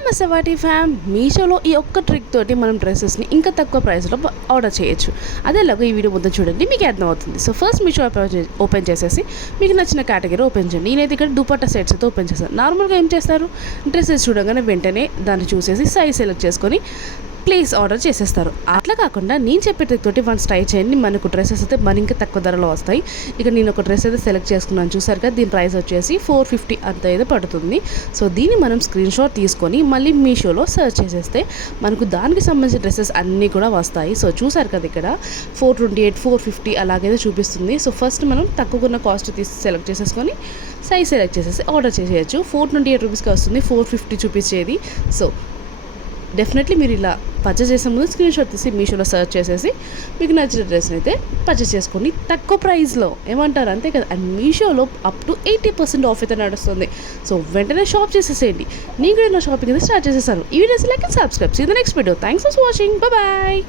నమస్తే వాటి ఫ్యామ్. మీషోలో ఈ ఒక్క ట్రిక్ తోటి మనం డ్రెస్సెస్ని ఇంకా తక్కువ ప్రైస్లో ఆర్డర్ చేయొచ్చు. అదేలాగా ఈ వీడియో మొత్తం చూడండి, మీకు అర్థమవుతుంది. సో ఫస్ట్ మీషో ఓపెన్ చేసేసి మీకు నచ్చిన కేటగిరీ ఓపెన్ చేయండి. నేనైతే ఇక్కడ దుపట్టా సెట్స్ అయితే ఓపెన్ చేస్తాను. నార్మల్గా ఏం చేస్తారు, డ్రెస్సెస్ చూడగానే వెంటనే దాన్ని చూసేసి సైజ్ సెలెక్ట్ చేసుకొని ప్లీజ్ ఆర్డర్ చేసేస్తారు. అట్లా కాకుండా నేను చెప్పే ట్రిక్ తోటి వన్స్ ట్రై చేయండి, మనకు డ్రెస్సెస్ అయితే మరి ఇంకా తక్కువ ధరలో వస్తాయి. ఇక నేను ఒక డ్రెస్ అయితే సెలెక్ట్ చేసుకున్నాను, చూసారుగా. దీని ప్రైస్ వచ్చేసి 450 అంత అయితే పడుతుంది. సో దీన్ని మనం స్క్రీన్ షాట్ తీసుకొని మళ్ళీ మీషోలో సర్చ్ చేసేస్తే మనకు దానికి సంబంధించిన డ్రెస్సెస్ అన్నీ కూడా వస్తాయి. సో చూసారు కదా, ఇక్కడ 428, 450 అలాగైతే చూపిస్తుంది. సో ఫస్ట్ మనం తక్కువకున్న కాస్ట్ తీసి సెలెక్ట్ చేసేసుకొని సైజ్ సెలెక్ట్ చేసేసి ఆర్డర్ చేసేయచ్చు. 428 రూపీస్కి వస్తుంది, 450 చూపించేది. సో డెఫినెట్లీ మీరు ఇలా పర్చేస్ చేసే ముందు స్క్రీన్ షాట్ తీసి మీషోలో సర్చ్ చేసేసి మీకు నచ్చిన డ్రెస్ని అయితే పర్చేస్ చేసుకోండి తక్కువ ప్రైస్లో. ఏమంటారు, అంతే కదా. అండ్ మీషోలో అప్ టు 80% ఆఫ్ అయితే నడుస్తుంది. సో వెంటనే షాప్ చేసేసేయండి. నేను కూడా నా షాపింగ్ అయితే స్టార్ట్ చేసేసాను. ఈ videos like and subscribe. See the next video. Thanks for watching. Bye.